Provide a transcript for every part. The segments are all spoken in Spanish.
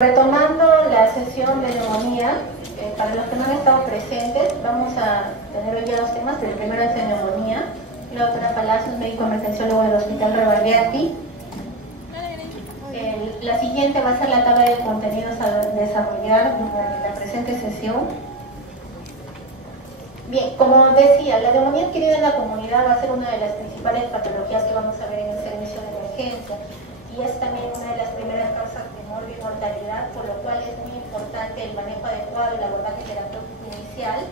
Retomando la sesión de neumonía, para los que no han estado presentes, vamos a tener hoy ya dos temas. El primero es de neumonía, la otra Palacios, médico emergenciólogo del Hospital Rebagliati. La siguiente va a ser la tabla de contenidos a desarrollar durante la presente sesión. Bien, como decía, la neumonía adquirida en la comunidad va a ser una de las principales patologías que vamos a ver en el servicio de emergencia. Y es también una de las primeras causas de muerte y mortalidad, por lo cual es muy importante el manejo adecuado y el abordaje terapéutico inicial.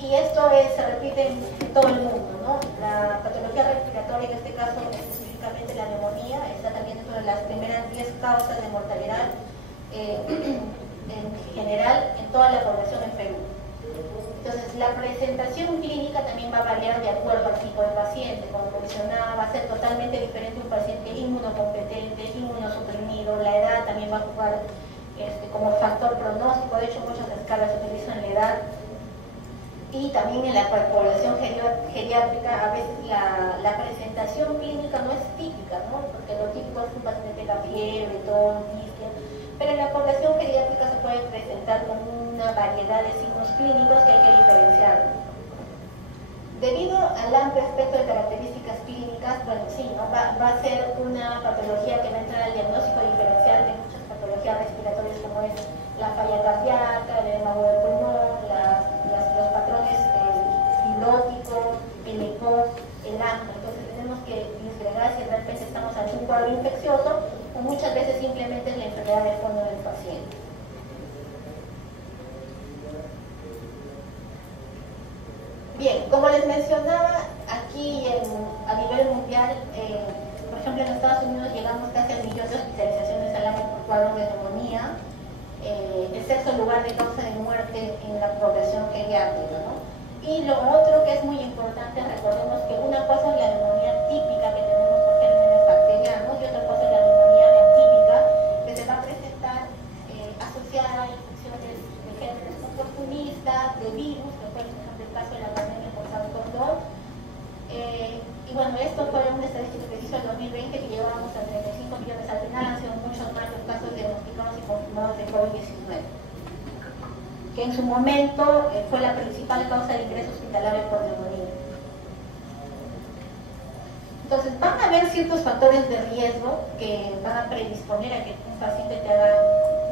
Y esto se repite en todo el mundo, ¿no? La patología respiratoria, en este caso específicamente la neumonía, está también dentro de las primeras 10 causas de mortalidad en general en toda la población en Perú. Entonces, la presentación clínica también va a variar de acuerdo al tipo de paciente. Como mencionaba, va a ser totalmente diferente un paciente inmunocompetente, inmunosuprimido. La edad también va a jugar como factor pronóstico. De hecho, muchas escalas se utilizan la edad. Y también en la población geriátrica, a veces la presentación clínica no es típica, ¿no? Porque lo típico es que un paciente tenga fiebre, tos, disque. Pero en la población geriátrica se puede presentar con una variedad de signos clínicos que hay que diferenciar. Debido al amplio espectro de características clínicas, bueno, sí, ¿no? va a ser una patología que va a entrar al diagnóstico diferencial de muchas patologías respiratorias como es la falla cardíaca, el edema del pulmón, los patrones fiblóticos, el ECOG, el asma. Entonces tenemos que disgregar si realmente estamos ante un cuadro infeccioso o muchas veces simplemente es la enfermedad de fondo del paciente. Bien, como les mencionaba, aquí a nivel mundial, por ejemplo en Estados Unidos llegamos casi al 1.000.000 de hospitalizaciones al año por cuadros de neumonía, el sexto lugar de causa de muerte en la población geriátrica, ¿no? Y lo otro que es muy importante, recordemos que una cosa es la neumonía típica que tenemos por gérmenes bacterianos y otra cosa es la neumonía atípica que se va a presentar asociada a infecciones de gérmenes oportunistas, de virus, que fue el caso de la pandemia por SARS-CoV-2. Y bueno, esto fue una estadística que se hizo en 2020 que llevábamos a 35 millones, al final han sido muchos más los casos diagnosticados y confirmados de COVID-19, que en su momento fue la principal causa de ingreso hospitalario por neumonía. Entonces van a haber ciertos factores de riesgo que van a predisponer a que un paciente te haga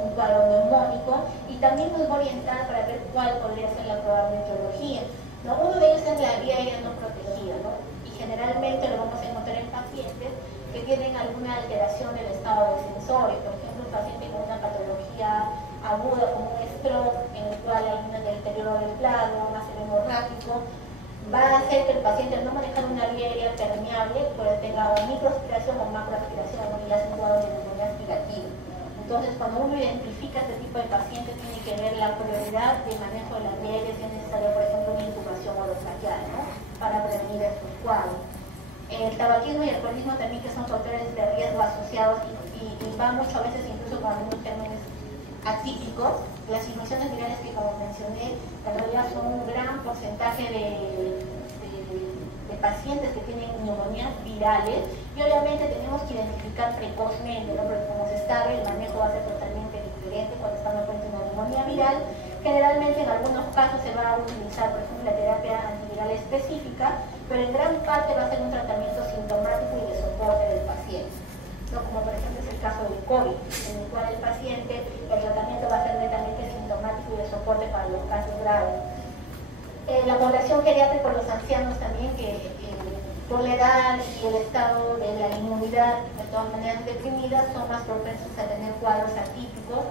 un cuadro neumónico y también nos va a orientar para ver cuál podría ser la probable etiología, ¿no? Uno de ellos es la vía aérea no protegida, ¿no? Y generalmente lo vamos a encontrar en pacientes que tienen alguna alteración del estado del sensorio, por ejemplo un paciente con una patología aguda como un stroke, en el cual hay un deterioro del plasma, un ácido hemorrágico, va a hacer que el paciente al no manejar una vía aérea permeable pues tenga o microaspiración o macroaspiración y hace un cuadro de neumonía aspirativa. Entonces, cuando uno identifica este tipo de pacientes, tiene que ver la prioridad de manejo de las vía aérea, si es necesario, por ejemplo, una intubación orotraqueal, ¿no? Para prevenir estos cuadros. El tabaquismo y el alcoholismo también, que son factores de riesgo asociados y va mucho a veces incluso con algunos gérmenes atípicos. Las infecciones virales que, como mencioné, en realidad son un gran porcentaje de pacientes que tienen neumonías virales y obviamente tenemos que identificar precozmente, ¿no? Porque como se sabe, el manejo va a ser totalmente diferente cuando estamos frente a una neumonía viral. Generalmente en algunos casos se va a utilizar, por ejemplo, la terapia antiviral específica, pero en gran parte va a ser un tratamiento sintomático y de soporte del paciente, ¿no? Como por ejemplo es el caso del COVID, en el cual el paciente, el tratamiento va a ser netamente sintomático y de soporte para los casos graves. La población geriátrica por los ancianos también, que por la edad y el estado de la inmunidad, de todas maneras deprimidas, son más propensos a tener cuadros atípicos.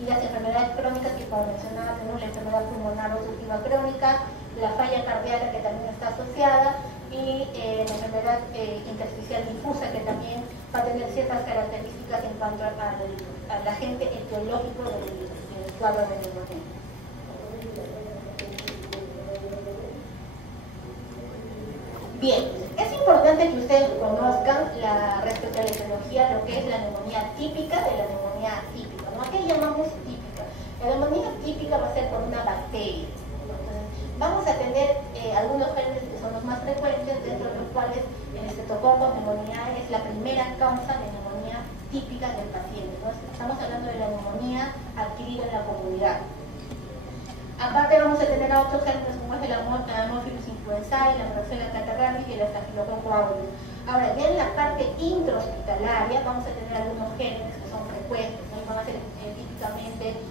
Y las enfermedades crónicas, que como mencionaba, tenemos la enfermedad pulmonar obstructiva crónica, la falla cardíaca, que también está asociada, y la enfermedad intersticial difusa, que también va a tener ciertas características en cuanto al agente etiológico del cuadro de neumonía. Bien, es importante que ustedes conozcan respecto a la etiología lo que es la neumonía típica de la neumonía atípica, ¿no? ¿A qué llamamos típica? La neumonía típica va a ser por una bacteria. Entonces, vamos a tener algunos gérmenes que son los más frecuentes, dentro de los cuales el Streptococcus pneumoniae es la primera causa de neumonía típica del paciente, ¿no? Estamos hablando de la neumonía adquirida en la comunidad. Aparte vamos a tener a otros gérmenes como es el Haemophilus influenzae, la Varicela catarrhalis y el Staphylococcus aureus. Ahora, ya en la parte intrahospitalaria vamos a tener algunos gérmenes que son frecuentes, ¿no? Van a ser típicamente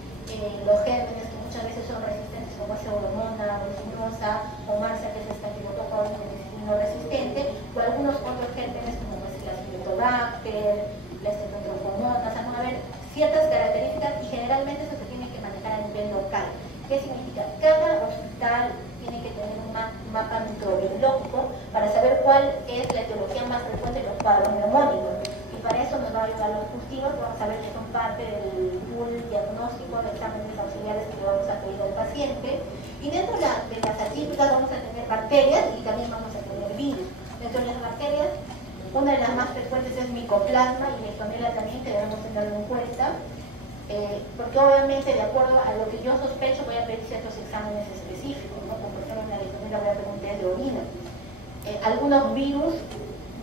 los gérmenes que muchas veces son resistentes, como es Pseudomonas aeruginosa o Marsa, que es el Staphylococcus aureus no resistente, o algunos otros gérmenes como es el Acinetobacter, la Streptococcus, o sea, van a haber ciertas características y generalmente eso se tiene que manejar a nivel local. ¿Qué significa? Cada hospital tiene que tener un mapa microbiológico para saber cuál es la etiología más frecuente de los cuadros neumónicos. Y para eso nos va a ayudar los cultivos, vamos a ver que son parte del pool diagnóstico de exámenes auxiliares que le vamos a pedir al paciente. Y dentro de las atípicas vamos a tener bacterias y también vamos a tener virus. Dentro de las bacterias, una de las más frecuentes es Mycoplasma y Legionella también, que debemos tenerlo en cuenta. Porque obviamente de acuerdo a lo que yo sospecho voy a pedir ciertos exámenes específicos, ¿no? Como por ejemplo en la Legionella voy a pedir un test de orina. Algunos virus,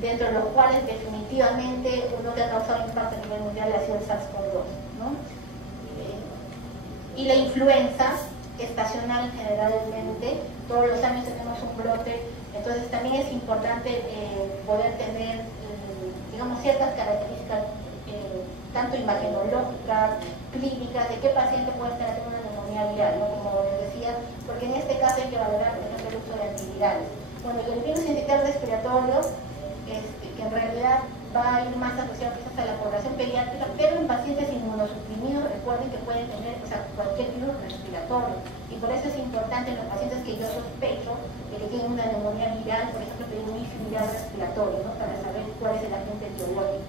dentro de los cuales definitivamente uno que ha causado impacto a nivel mundial ha sido el SARS-CoV-2, ¿no? Y la influenza estacional generalmente, todos los años tenemos un brote, entonces también es importante poder tener, digamos, ciertas características tanto imagenológicas, clínicas, de qué paciente puede estar haciendo una neumonía viral, ¿no? Como les decía, porque en este caso hay que valorar, por ejemplo, el uso de antivirales. Bueno, el virus sincicial respiratorio, que en realidad va a ir más asociado quizás a la población pediátrica, pero en pacientes inmunosuprimidos, recuerden que pueden tener, o sea, cualquier virus respiratorio. Y por eso es importante en los pacientes que yo sospecho de que tienen una neumonía viral, por ejemplo, pedir un IFI viral respiratorio, ¿no? Para saber cuál es el agente etiológico.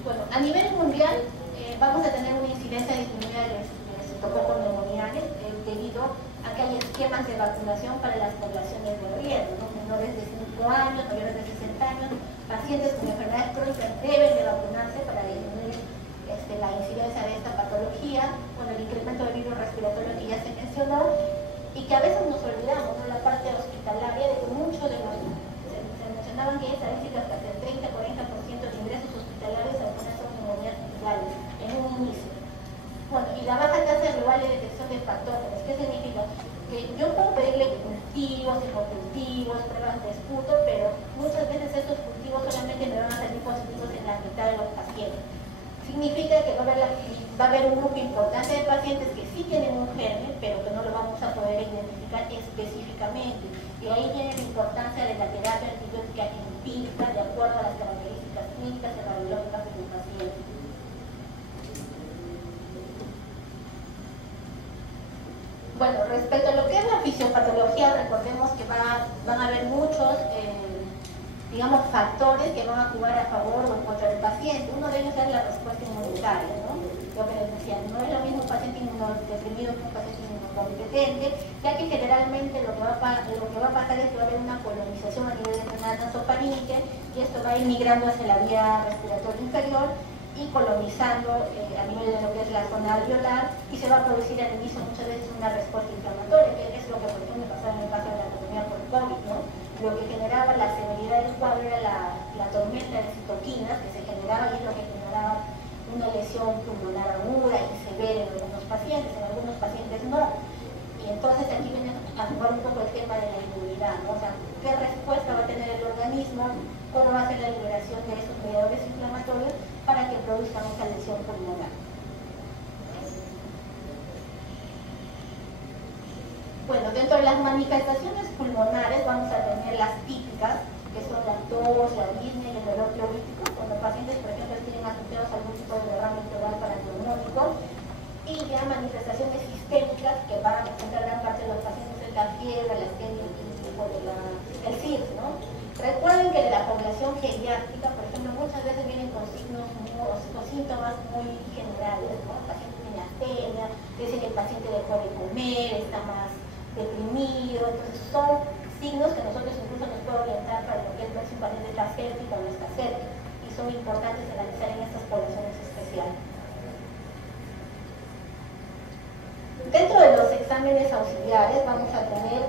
Bueno, a nivel mundial vamos a tener una incidencia disminuida de estreptococos neumoniales debido a que hay esquemas de vacunación para las poblaciones de riesgo, ¿no? Menores de 5 años, mayores de 60 años, pacientes con enfermedades crónicas deben de vacunarse para disminuir la incidencia de esta patología, con el incremento del virus respiratorio que ya se mencionó, y que a veces nos olvidamos, ¿no? La parte hospitalaria, de que muchos de los, se mencionaban que hay estadísticas que hasta el 30-40% de ingresos hospitalarios algunas son neumonías virales en un inicio. Bueno, y la baja tasa global de detección de patógenos, ¿qué significa? Que yo puedo pedirle cultivos, hemocultivos, pruebas de esputo, pero muchas veces estos cultivos solamente me van a salir positivos en la mitad de los pacientes. Significa que va a haber un grupo importante de pacientes que sí tienen un germen, pero que no lo vamos a poder identificar específicamente. Y ahí viene la importancia de la terapia antibiótica empírica de acuerdo a las características clínicas y radiológicas del paciente. Bueno, respecto a lo que es la fisiopatología, recordemos que van a haber muchos, digamos, factores que van a jugar a favor o en contra del paciente. Uno de ellos es la respuesta inmunitaria, ¿no? Lo que les decía, no es lo mismo un paciente inmunodeprimido que un paciente inmunocompetente, ya que generalmente lo que va a pasar es que va a haber una colonización a nivel de enfermedad nasofaríngea y esto va a ir migrando hacia la vía respiratoria inferior y colonizando a nivel de lo que es la zona alveolar, y se va a producir al inicio muchas veces una respuesta inflamatoria, que es lo que por ejemplo pasaba en el caso de la neumonía por COVID, ¿no? Lo que generaba la severidad del cuadro era la tormenta de citoquinas que se generaba, y es lo que generaba una lesión pulmonar aguda y severa en algunos pacientes, en algunos pacientes no. Y entonces aquí viene a jugar un poco el tema de la inmunidad, ¿no? O sea, qué respuesta va a tener el organismo, cómo va a ser la liberación de esos mediadores inflamatorios para que produzcan esa lesión pulmonar. Bueno, dentro de las manifestaciones pulmonares vamos a tener las típicas, que son la tos, la disnea y el dolor pleurítico, cuando pacientes, por ejemplo, tienen asociados algún tipo de derrame pleural paraneumónico, y ya manifestaciones sistémicas que van a presentar gran parte de los pacientes es la fiebre, la astenia y el SIRS, ¿no? Recuerden que de la población geriátrica, por ejemplo, muchas veces vienen con signos o síntomas muy generales, ¿no? El paciente tiene astenia, es el paciente dejó de comer, está más deprimido, entonces son signos que nosotros incluso nos pueden orientar para lo que es ver si un paciente está séptico o no está séptico, y son importantes analizar en estas poblaciones especiales. Dentro de los exámenes auxiliares vamos a tener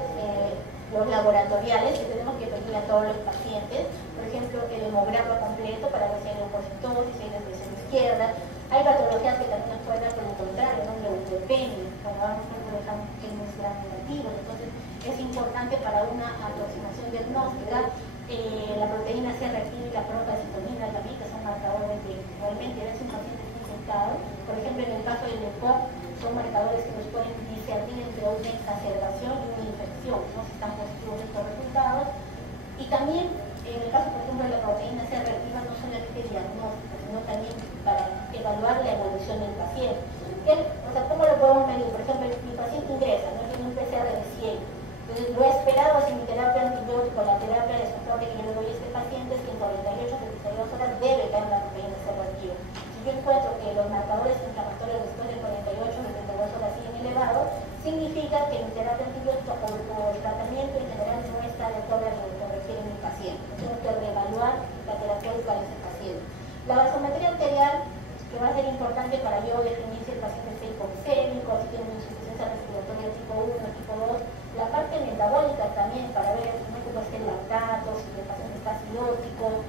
los laboratoriales que tenemos que pedir a todos los pacientes. Por ejemplo, el hemograma completo para ver si hay leucocitosis, si hay desviación izquierda. Hay patologías que también nos pueden dar por el contrario, ¿no? Leucopenia, cuando vamos por ejemplo genes gram negativos. Entonces, es importante para una aproximación diagnóstica la proteína C reactiva y la procalcitonina también, que son marcadores de realmente ver si un paciente está infectado. Por ejemplo, en el caso del EPOC, son marcadores que nos pueden discernir entre una exacerbación y una infección, ¿no? Si están positivos estos resultados. Y también, en el caso, por ejemplo, de la proteína C reactiva, no solamente diagnóstica, sino también para evaluar la evolución del paciente. O sea, ¿cómo lo podemos medir? Por ejemplo, mi paciente ingresa, no tiene un PCR de 100. Entonces, lo he esperado sin mi terapia antibiótica, la terapia responsable que yo le doy a este paciente es que en 48-72 horas debe caer la proteína C reactiva. Si yo encuentro que los marcadores inflamatorios después de 48-72 horas siguen elevados, significa que mi terapia antibiótica o el tratamiento en general no está de acuerdo a lo que requiere mi paciente. Tengo que reevaluar la terapéutica de ese paciente. La gasometría arterial, que va a ser importante para yo definir si el paciente está hipoxémico, si tiene una insuficiencia respiratoria tipo 1, tipo 2. La parte metabólica también, para ver cómo está el lactato, si el paciente está acidótico,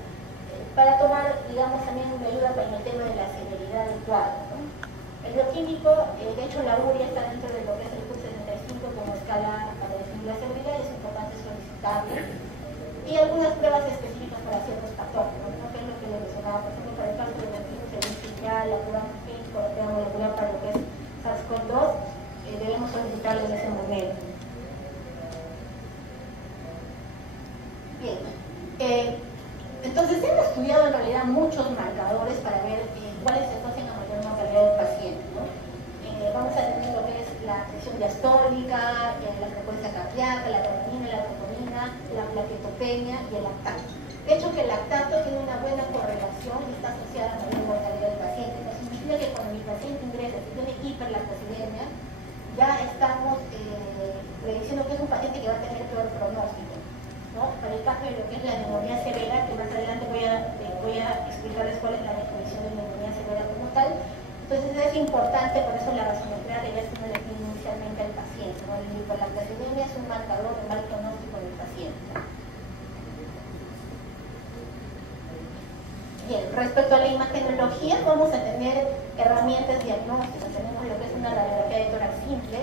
para tomar, digamos, también me ayuda para el tema de la severidad del cuadro, ¿no? El bioquímico, de hecho la urea está dentro de lo que es el CUP75 como escala para definir la severidad, es importante solicitarlo. Y algunas pruebas específicas para ciertos patógenos, ¿no? Que es lo que le mencionaba, por ejemplo, para el caso de la insuficiencia, la prueba física, la prueba molecular para lo que es SARS-CoV-2, debemos solicitarlo en ese momento. Bien, entonces se han estudiado en realidad muchos marcadores para ver cuáles se asocian a mayor mortalidad del paciente, ¿no? Vamos a tener lo que es la presión diastólica, la frecuencia cardíaca, la troponina, la troponina, la plaquetopenia y el lactato. De hecho, que el lactato tiene una buena correlación y está asociada a la mayor mortalidad del paciente. Eso significa que cuando mi paciente ingresa y tiene hiperlactosidemia, ya estamos prediciendo que es un paciente que va a tener peor pronóstico, ¿no? Para el caso de lo que es la neumonía severa, que más adelante voy a explicarles cuál es la definición de neumonía severa como tal. Entonces es importante, por eso la gasometría debe ser elegir inicialmente al paciente, ¿no? La hiperlactosidemia es un marcador de mal pronóstico del paciente. Bien, respecto a la imagenología, vamos a tener herramientas diagnósticas. Tenemos lo que es una radiografía de tórax simple,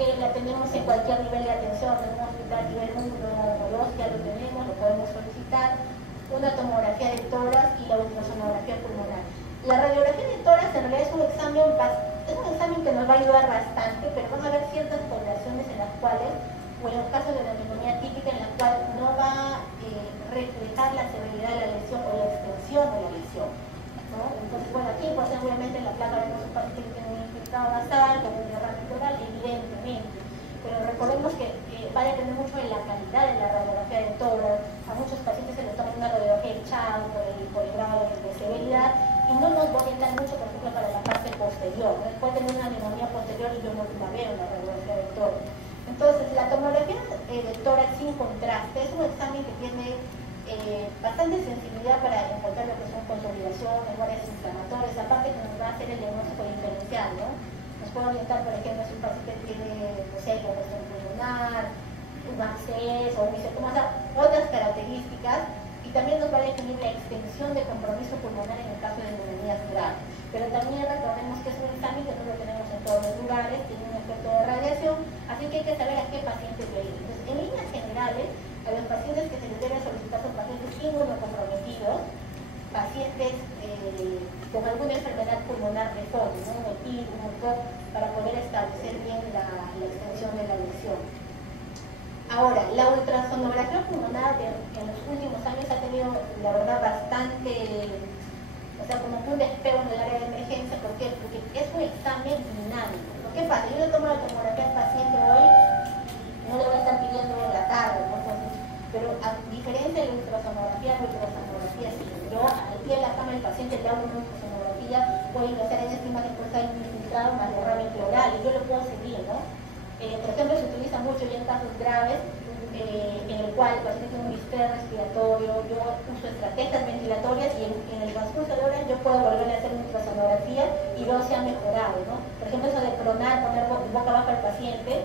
que la tenemos en cualquier nivel de atención, en un hospital nivel 1 o 2, ya lo tenemos, lo podemos solicitar, una tomografía de tórax y la ultrasonografía pulmonar. La radiografía de tórax en realidad es un examen que nos va a ayudar bastante, pero van a haber ciertas poblaciones en las cuales, o en los casos de la neumonía típica, en la cual no va a reflejar la severidad de la lesión o la extensión de la lesión, ¿no? Entonces, bueno, aquí pues obviamente en la placa vemos un paciente que tiene un infiltrado nasal, con un derrame pleural, evidentemente. Pero recordemos que va a depender mucho de la calidad de la radiografía de tórax. A muchos pacientes se les toma una radiografía echada por el grado de severidad y no nos va a orientar mucho, por ejemplo, para la parte posterior, ¿no? Puede tener una neumonía posterior y yo no la veo en la radiografía de tórax. Entonces, la tomografía de tórax sin contraste es un examen que tiene bastante sensibilidad para encontrar lo que son consolidaciones, áreas inflamatorias, aparte que nos va a hacer el diagnóstico diferencial, ¿no? Nos puede orientar, por ejemplo, si un paciente tiene, no sé, congestión pulmonar, un absceso, un misectomía, otras características, y también nos va a definir la extensión de compromiso pulmonar en el caso de neumonías graves. Pero también recordemos que es un examen que no lo tenemos en todos los lugares, tiene un efecto de radiación, así que hay que saber a qué pacientes le ir. Entonces, en líneas generales, a los pacientes que se les debe solicitar son pacientes inmunocomprometidos, pacientes con alguna enfermedad pulmonar de fondo, ¿no? Un EPIC, un EPOC, para poder establecer bien la extensión de la lesión. Ahora, la ultrasonografía pulmonar en los últimos años ha tenido, la verdad, bastante, o sea, como que un despego en el área de emergencia. ¿Por qué? Porque es un examen dinámico. ¿Qué pasa? Yo le tomo la tomografía al paciente hoy, no le voy a estar pidiendo en la tarde, ¿no? Entonces, pero a diferencia de la ultrasonografía sí. Yo al pie de la cama del paciente le hago una ultrasonografía, voy a ingresar en esta imagen por estar infiltrado más derrame pleural y yo lo puedo seguir, ¿no? Por ejemplo, se utiliza mucho ya en casos graves, en el cual el paciente tiene un distrés respiratorio, yo uso estrategias ventilatorias y en el transcurso de horas yo puedo volver a hacer una ultrasonografía y veo si ha mejorado, ¿no? Por ejemplo, eso de pronar, poner boca abajo al paciente,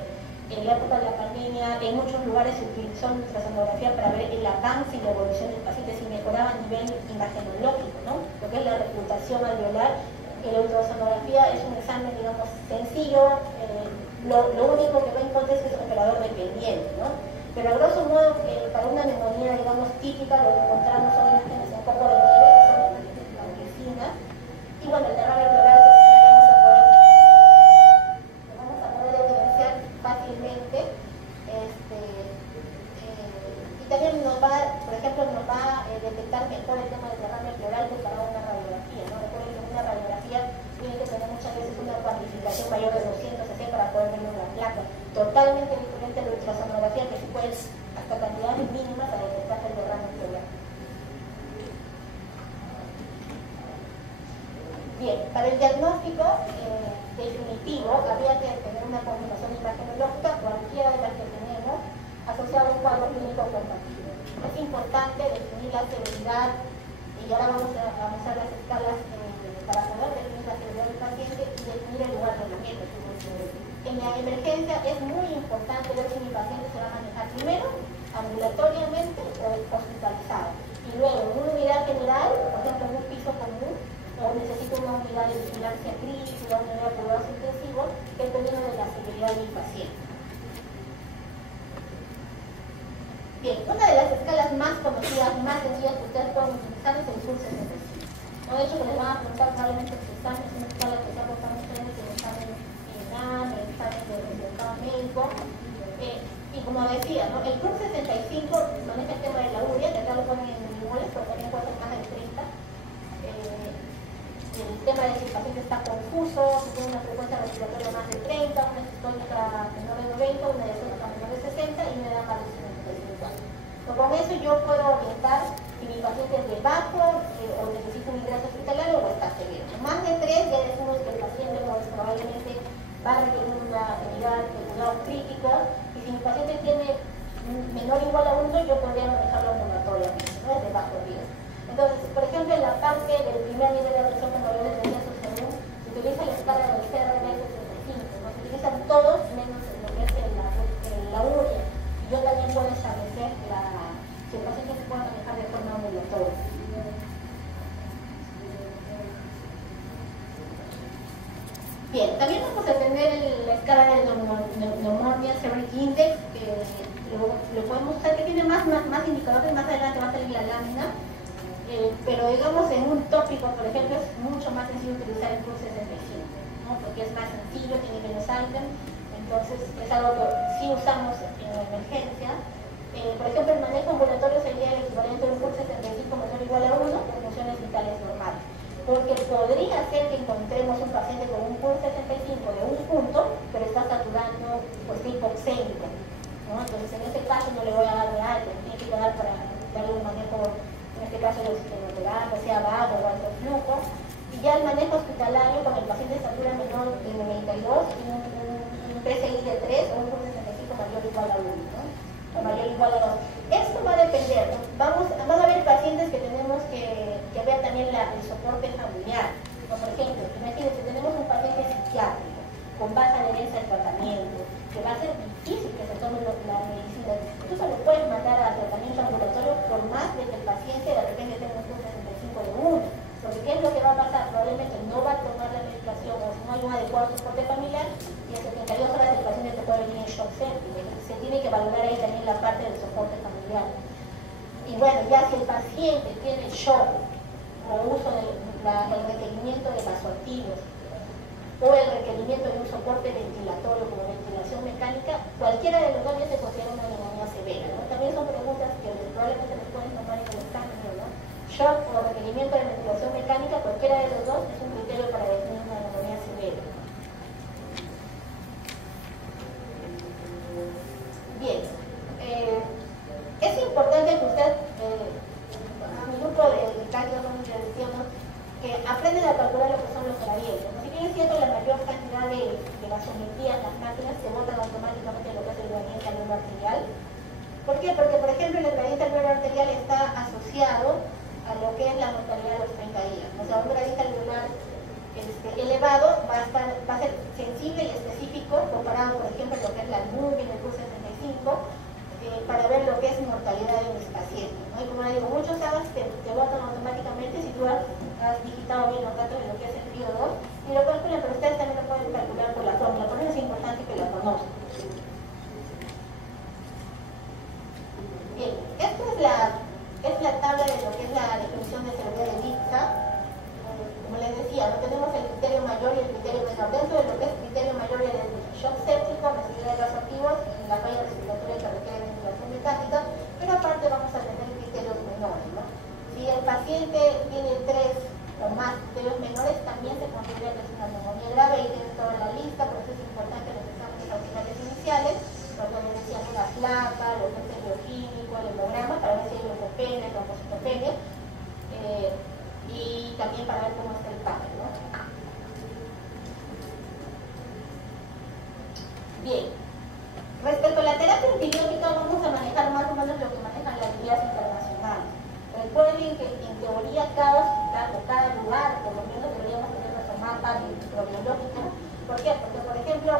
En la época de la pandemia, en muchos lugares se utilizó la ultrasonografía para ver el avance y la evolución del paciente, si mejoraba a nivel imagenológico, ¿no? Lo que es la reclutación alveolar. La ultrasonografía es un examen, digamos, sencillo, lo único que va en contra es que es operador dependiente, ¿no? Pero a grosso modo, para una neumonía, digamos, típica, lo que encontramos son imágenes un poco de nieve, que son imágenes blanquecinas, y bueno, el derrame pleural vamos a poder evidenciar fácilmente, y también nos va, por ejemplo, nos va a detectar mejor el tema del derrame pleural que para una radiografía, ¿no? Recuerden que una radiografía tiene que tener muchas veces una cuantificación mayor de 200 cc para poder ver una placa. Totalmente diferente a la ultrasonografía, que sí puedes hasta cantidades mínimas para detectar el derrame pleural. Bien, para el diagnóstico definitivo habría que tener una confirmación imagenológica, cualquiera de las que tenemos, asociada a un cuadro clínico compatible. Es importante definir la severidad, y ahora vamos a usar las escalas para poder definir la severidad del paciente y definir el lugar de tratamiento. En la emergencia es muy importante ver si mi paciente se va a manejar primero ambulatoriamente o hospitalizado, y luego en una unidad general, por ejemplo en un piso común, o necesito una unidad de vigilancia crítica, una unidad de cuidados intensivos, dependiendo de la severidad del paciente. Bien, una de las escalas más conocidas, más sencillas que ustedes pueden utilizar es el PUL 65. ¿No? De hecho, que les van a preguntar probablemente el examen, es una escala que se ha puesto mucho en el examen ENAM, el examen de resultado médico. Y como decía, ¿no? El PUL 65 maneja el tema de la urea, que acá lo ponen en milimoles, pero también puede ser más de 30. El tema de si el paciente está confuso, si tiene una frecuencia respiratoria más de 30, una sistólica menor de 90, una diastólica menor de 60 y una edad más de 75 años. Con eso yo puedo orientar si mi paciente es de bajo o necesita un ingreso hospitalario o está severo. Más de 3 ya decimos que el paciente pues, probablemente va a requerir una unidad de cuidado crítico, y si mi paciente tiene menor o igual a 1, yo podría manejarlo ambulatoriamente, ¿no? Es de bajo riesgo. Entonces, por ejemplo, en la parte del primer nivel de atención con mayores de 10 según, se utiliza la escala del CRB-65, ¿no? Se utilizan todos menos lo que es la urea. Yo también puedo establecer si el paciente se puede manejar de forma ambulatoria. Bien, también vamos a tener la escala de neumonía Severity Index, que lo podemos usar, que tiene más indicadores, más adelante va a salir la lámina. Pero digamos en un tópico, por ejemplo, es mucho más sencillo utilizar el PUL 65, ¿no? Porque es más sencillo, tiene menos item, entonces es algo que sí usamos en la emergencia. Por ejemplo, el manejo ambulatorio sería el equivalente de un PUL 65 menor o igual a 1 por funciones vitales normales, porque podría ser que encontremos un paciente con un PUL 65 de un punto, pero está saturando por tipo hipoxémico, ¿no? Entonces en ese caso no le voy a dar de alta, tiene que dar para darle un manejo, en este caso de oxigenoterapia, sea vago o alto flujo, y ya el manejo hospitalario con el paciente de estatura menor de 92 y un PSI de 3 o un PUL 65 mayor o igual a 1, ¿no? O mayor o igual a 2. Esto va a depender, ¿no? Van a haber pacientes que tenemos que ver también el soporte familiar, ¿no? Por ejemplo, imagínense, tenemos un paciente psiquiátrico con baja adherencia al tratamiento, que va a ser difícil que se tome la medicina. Tú solo puedes mandar a tratamiento ambulatorio por más de que el paciente de repente tenga un PUL 65 de 1. Porque ¿qué es lo que va a pasar? Probablemente no va a tomar la medicación, o si no hay un adecuado soporte familiar, y en 72 horas el paciente te puede venir en shock séptico. Se tiene que valorar ahí también la parte del soporte familiar. Y bueno, ya si el paciente tiene shock o uso el requerimiento de vasoactivos, o el requerimiento de un soporte ventilatorio como ventilación mecánica, cualquiera de los dos ya se considera una neumonía severa, ¿no? También son preguntas que probablemente les pueden tomar en el examen, ¿no? Shock o requerimiento de ventilación mecánica, cualquiera de los dos es un criterio para definir una neumonía severa. Bien, es importante que usted, a mi grupo de cardiólogos donde decíamos, que aprenden a calcular lo que son los gradientes. Si bien es cierto, la mayor cantidad de gasometrías, las máquinas se botan automáticamente lo que es el gradiente alveolar arterial. ¿Por qué? Porque, por ejemplo, el gradiente alveolar arterial está asociado a lo que es la mortalidad de los 30 días. O sea, un gradiente alveolar elevado, va a ser sensible y específico, comparado, por ejemplo, lo que es la albúmina, el Q65, para ver lo que es mortalidad de mis pacientes, ¿no? Y como digo, muchos SAGAs te votan automáticamente si tú has digitado bien los datos de lo que es el PRIO2 y lo calculan, pero ustedes también lo pueden calcular por la fórmula, por eso es importante que la conozcan. Bien, esta es la tabla de lo que es la definición de seguridad de DICSA. Como les decía, no tenemos el criterio mayor y el criterio menor. Dentro de lo que es el criterio mayor es el shock séptico, necesidad de gases activos y la falla respiratoria que requiere ventilación mecánica, pero aparte vamos a tener criterios menores, ¿no? Si el paciente tiene 3 o más criterios menores, también se considera que es una neumonía grave y tiene toda la lista, por eso es importante los exámenes auxiliares iniciales, lo que les decíamos, la placa, los testes bioquímicos, el hemograma, para ver si hay leucopenia, trombocitopenia, y también para ver cómo está el padre, ¿no? Bien, respecto a la terapia antibiótica vamos a manejar más o menos lo que manejan las guías internacionales. Recuerden que en teoría cada hospital o cada lugar, por lo menos deberíamos tener nuestro mapa microbiológico. ¿Por qué? Porque, por ejemplo,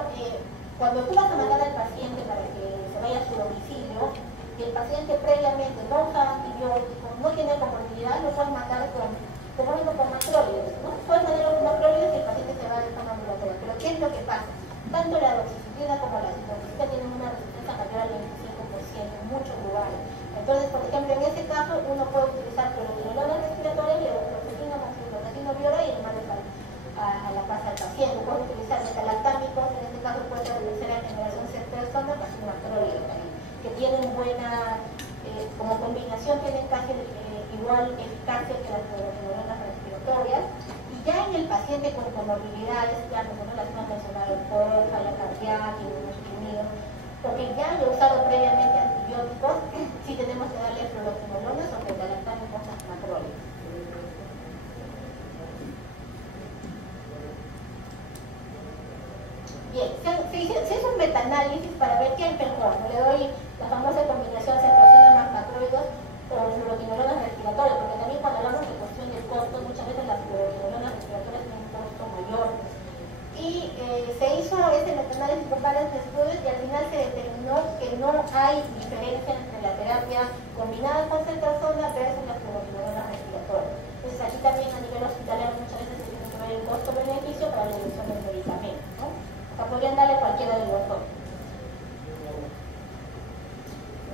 cuando tú vas a mandar al paciente para que se vaya a su domicilio, y el paciente previamente no usa antibióticos, no tiene comorbilidad, lo puedes mandar con macrólides, ¿no? Puedes mandar con macrólides y el paciente se va de forma ambulatoria. Pero ¿qué es lo que pasa? Tanto la doxiciclina como la ciprofloxacina tienen una resistencia mayor al 25% en muchos lugares. Entonces, por ejemplo, en ese caso uno puede utilizar cloroquinolona respiratoria, levofloxacina, moxifloxacina viora y el mandes a la casa del paciente. Puede utilizar metalactámicos, en este caso puede ser de tercera generación ceftriaxona, casi macrólides también, que tienen buena, como combinación tienen casi igual eficacia que las cloroquinolonas respiratorias. Y ya en el paciente con comorbilidades, ya nosotros las hemos mencionado, el coro, falla cardíaca, inmunosuprimidos, o que ya han usado previamente antibióticos, sí tenemos que darle fluoroquinolonas o metalactámicos macrólides. Bien, se hizo un metaanálisis para ver qué es mejor. Le doy la famosa combinación ceftriaxona más macrólidos o fluoroquinolonas respiratorias, porque también cuando hablamos de cuestión del costo, muchas veces las fluoroquinolonas respiratorias tienen un costo mayor. Y se hizo este metaanálisis con varios estudios y al final se determinó que no hay diferencia entre la terapia combinada con ceftriaxona versus las fluoroquinolonas respiratorias. Entonces aquí también a nivel hospitalario muchas veces se tiene que ver el costo-beneficio para la elección del medicamento, ¿no? O sea, podrían darle cualquiera de los dos.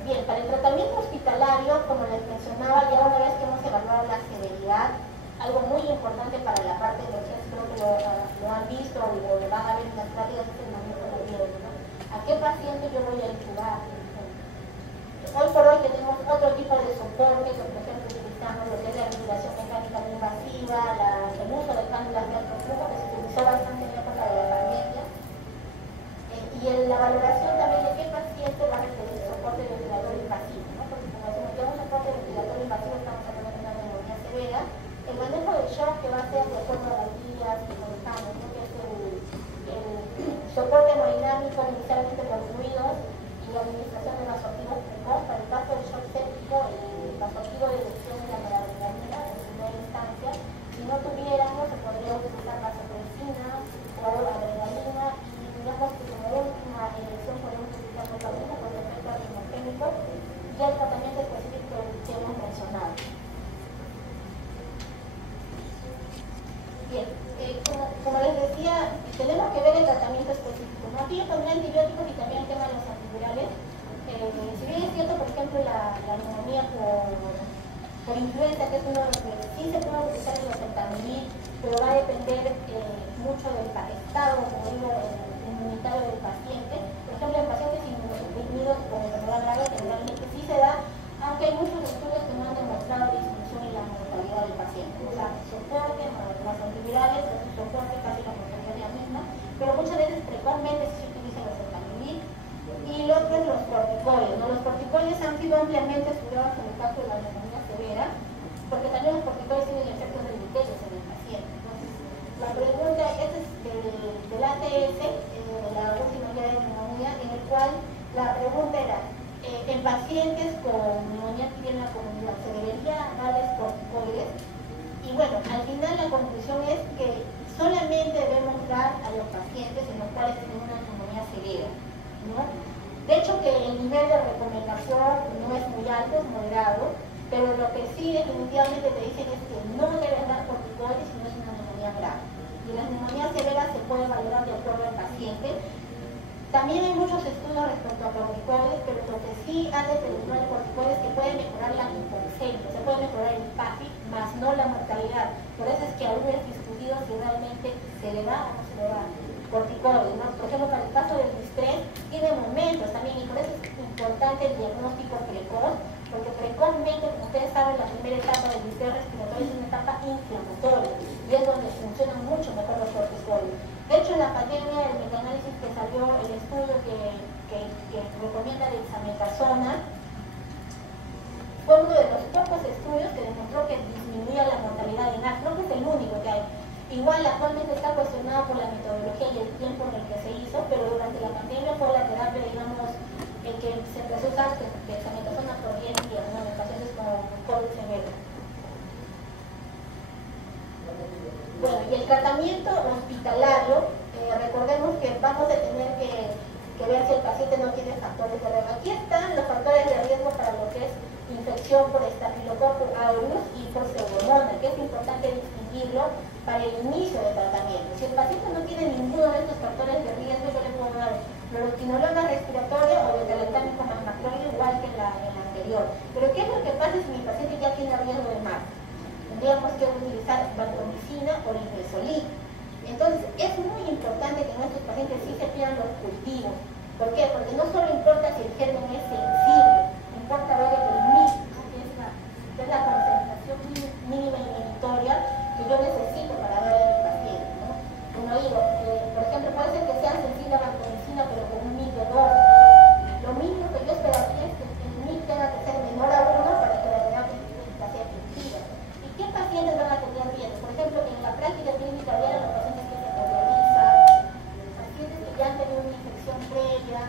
Bien, para el tratamiento hospitalario, como les mencionaba, ya una vez que hemos evaluado la severidad, algo muy importante para la parte de urgencia, creo que lo han visto o lo van a ver en las prácticas, es el manejo de riesgo, ¿no? ¿A qué paciente yo voy a intubar? Hoy por hoy tenemos otro tipo de soporte, que por ejemplo utilizamos lo que es la ventilación mecánica no invasiva, el uso de cánulas de alto flujo, que se utilizó bastante en la época de la pandemia, y en la valoración también de qué paciente va a requerir soporte ventilatorio invasivo, ¿no? Porque como decimos que un soporte ventilatorio invasivo estamos hablando de una neumonía severa, el manejo del shock que va a ser de acuerdo a las guías que manejamos, ¿no? Que es el soporte hemodinámico inicialmente con fluidos y la administración de vasoactivos precoz. Para el caso del shock séptico, el vasoactivo de elección de la noradrenalina en primera instancia. Si no tuviéramos, se podría utilizar vasopresina o adrenalina, y digamos que como última elección podemos utilizar metadona con efecto adrenogénico y el tratamiento específico que hemos mencionado. Bien, como les decía, tenemos que ver el tratamiento específico, ¿no? Aquí yo pondré antibióticos y también el tema de los antivirales. Si bien es cierto, por ejemplo, la neumonía por influenza, que es uno de los que sí se puede utilizar en los centamil, pero va a depender mucho del estado, como digo, inmunitario del paciente. Por ejemplo, en pacientes inmunosuprimidos con enfermedad grave, generalmente sí se da, aunque hay muchos estudios que no han demostrado disminución en la mortalidad del paciente. O sea, soporte, las antivirales, su soporte, casi la mortalidad es la misma, pero muchas veces precocemente sí se utilizan los centamil. Y lo otro es los corticoides, ¿no? Los corticoides han sido ampliamente estudiados en el caso de la neumonía severa, porque también los corticoides tienen efectos deleterios en el paciente. Entonces, la pregunta, este es del ATS, de la última guía de neumonía, en el cual la pregunta era, en pacientes con neumonía activa en la comunidad, ¿se debería darles corticoides? Y bueno, al final la conclusión es que solamente pacientes en los cuales tienen una neumonía severa, ¿no? De hecho, que el nivel de recomendación no es muy alto, es moderado, pero lo que sí definitivamente te dicen es que no debes dar corticoides si no es una neumonía grave. Y las neumonías severas se pueden valorar de acuerdo al paciente. También hay muchos estudios respecto a corticoides, pero lo que sí han determinado el corticoides es que puede mejorar la hipoxemia, se puede mejorar el PASI, más no la mortalidad. Por eso es que aún es discutido si realmente se le da o no se le da corticoides, ¿no? Por ejemplo, para el caso del distrés, tiene momentos también, y por eso es importante el diagnóstico precoz, porque precozmente, como ustedes saben, la primera etapa del distrés respiratorio es una etapa inflamatoria, y es donde funcionan mucho mejor los corticoides. De hecho, en la pandemia, el metaanálisis que salió, el estudio que recomienda la dexametasona, fue uno de los pocos estudios que demostró que disminuía la mortalidad en creo que es el único que hay. Igual actualmente está cuestionado por la metodología y el tiempo en el que se hizo, pero durante la pandemia fue la terapia, digamos, en que se empezó a usar dexametasona por 10 días, ¿no? En pacientes con COVID severo. Bueno, y el tratamiento hospitalario, recordemos que vamos a tener que ver si el paciente no tiene factores de riesgo. Aquí están los factores de riesgo para lo que es infección por Staphylococcus aureus y por Pseudomonas, que es importante distinguirlo para el inicio del tratamiento. Si el paciente no tiene ninguno de estos factores de riesgo, yo le puedo dar fluoroquinolona respiratoria o beta-lactámico más macrolide, igual que en la anterior. Pero ¿qué es lo que pasa si mi paciente ya tiene riesgo de más? Tendríamos que utilizar vancomicina o linezolid. Entonces, es muy importante que en estos pacientes sí se pidan los cultivos. ¿Por qué? Porque no solo importa si el germen es sensible, importa ver el MIC, que es la concentración mínima inhibitoria que yo necesito para darle a mi paciente, ¿no? Como digo, por ejemplo, puede ser que sea sensible a vancomicina, pero con un MIC de 2. Lo mínimo que yo esperaría es que el MIC tenga que ser menor a 1 para que la terapia sea efectiva. ¿Y qué pacientes van a tener riesgo? Por ejemplo, en la práctica clínica diaria, los pacientes que se podializan, pacientes que ya han tenido una infección previa,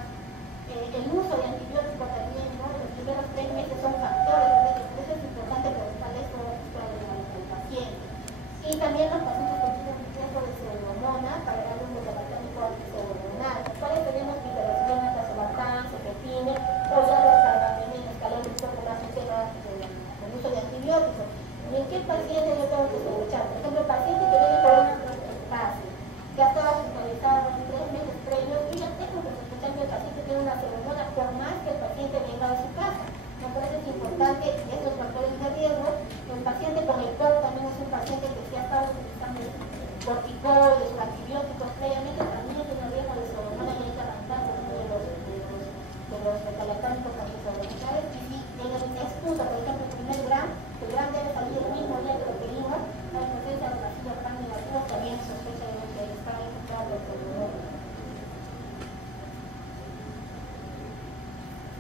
el uso de antibióticos también, ¿no? Los primeros 3 meses son factores de riesgo, por eso es importante preguntarle esto al paciente. Y también los pacientes que tienen un riesgo de pseudomonas para darle un beta-lactámico antipseudomonal. ¿Cuáles tenemos? Piperacillina, tazobactam, cefepime, o ya los carbapenemas, que hablan un poco más del tema del uso de antibióticos. ¿Y en qué paciente yo tengo que sospechar? Por ejemplo, el paciente que viene con una proteína, que ha estado hospitalizado en 3 meses previos, yo ya tengo que sospechar que el paciente tiene una pseudomonas, por más que el paciente venga de su casa. Entonces es importante estos factores de riesgo. El paciente con el COVID también es un paciente que sí ha estado utilizando corticoides o antibióticos previamente, también tiene riesgo de pseudomonas y hay que arrancar por uno de los beta-lactámicos antipseudomonales. Y si en el expuso, por ejemplo, el primer el gran debe salir el mismo día que lo pedimos, la presencia de vacíos tan negativos también sospecha de que está infectado por pseudomonas.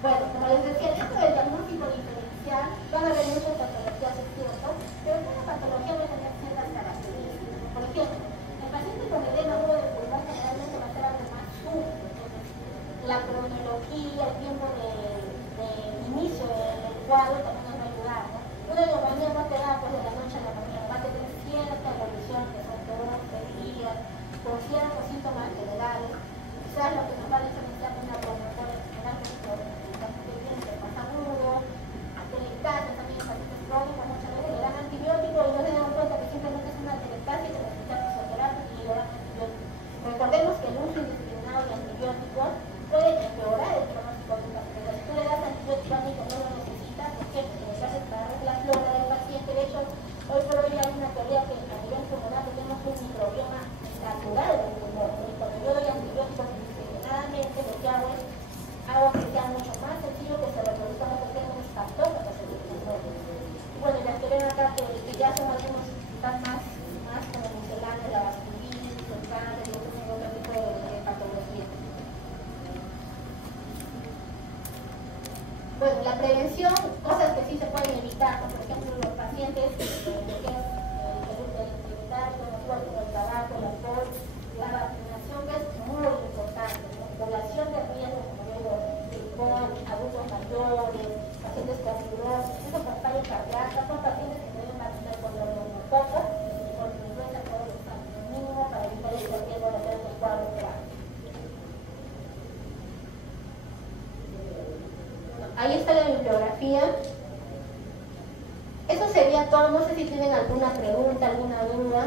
Bueno, como les decía, dentro del diagnóstico diferencial van a haber muchas patologías, es cierto, pero cada patología va a tener ciertas características. Por ejemplo, el paciente con edema agudo de pulmón generalmente va a ser algo más súbito. La cronología, el tiempo de inicio del cuadro también nos va a ayudar, ¿no? Una neumonía no te da pues de la noche a la mañana, va a tener cierta evolución, que son 2, 3 días, con ciertos síntomas generales. Quizás lo que nos va a diferenciar de una promotora general, que es por más agudo, atelectasia también, pacientes crónicos, muchas veces le dan antibiótico y no se dan cuenta que simplemente es una atelectasia y que necesita fisioterapia y le dan antibiótico. Recordemos que el uso indiscriminado de antibióticos puede empeorar el pronóstico de un paciente. Si tú le das antibiótico a mí que no lo necesita, ¿por qué? Porque lo que hace es parar la flora del paciente. De hecho, hoy por hoy hay una teoría que a nivel pulmonar tenemos un microbioma natural del pulmón. Y cuando yo doy antibióticos indiscriminadamente, lo que hago es que sea mucho más sencillo que se reproduzcan los gérmenes patógenos en el pulmón. Y bueno, las que ven acá que ya son algunos están más como misceláneos, la vasculitis, el cáncer y otro tipo de patología. Bueno, la prevención, cosas que sí se pueden evitar, por ejemplo, los pacientes que es el como el tabaco, el alcohol, la vacunación, que es muy importante, ¿no? Población de riesgo, como digo, adultos mayores, pacientes con fibrosis, esos con fallo cardíaco, son pacientes que deben vacunar con neumococo y con influenza todos los años, mínimo para evitar el riesgo de hacer el cuadro. bibliografía. Eso sería todo. No sé si tienen alguna pregunta, alguna duda.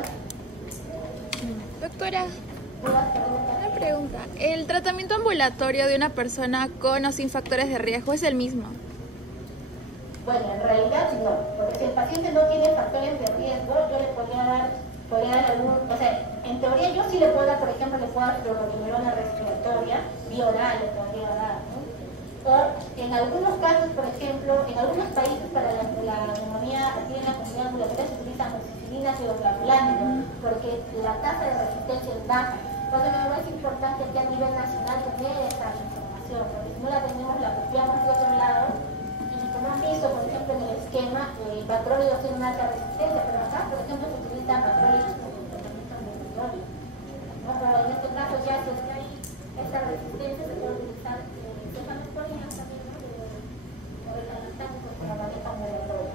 Doctora, ¿Dudas, preguntas? una pregunta. ¿El tratamiento ambulatorio de una persona con o sin factores de riesgo es el mismo? Bueno, en realidad no, porque si el paciente no tiene factores de riesgo, yo le podría dar algún, o sea, en teoría yo sí le puedo dar, por ejemplo, le puedo dar cloroquinona respiratoria, vía oral le podría dar, ¿no? O en algunos casos, por ejemplo, en algunos países para la neumonía aquí en la comunidad ambulatoria se utiliza amoxicilina ciloglapuláneo, porque la tasa de resistencia es baja. Entonces, me es importante que a nivel nacional tener esta información, porque si no la tenemos, la copiamos de otro lado. Como han visto, por ejemplo, en el esquema, Bacrolidos tiene una alta resistencia, pero acá, por ejemplo, se utiliza Bacrolidos como tratamiento ambulatorio. ¿No? O en este caso, ya si es que hay esta resistencia, se puede utilizar cefalosporina también, ¿no? O betalantánico como manejo ambulatorio.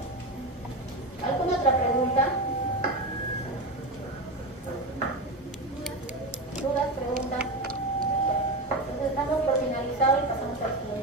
¿Alguna otra pregunta? ¿Dudas, preguntas? Entonces, damos por finalizado y pasamos al siguiente.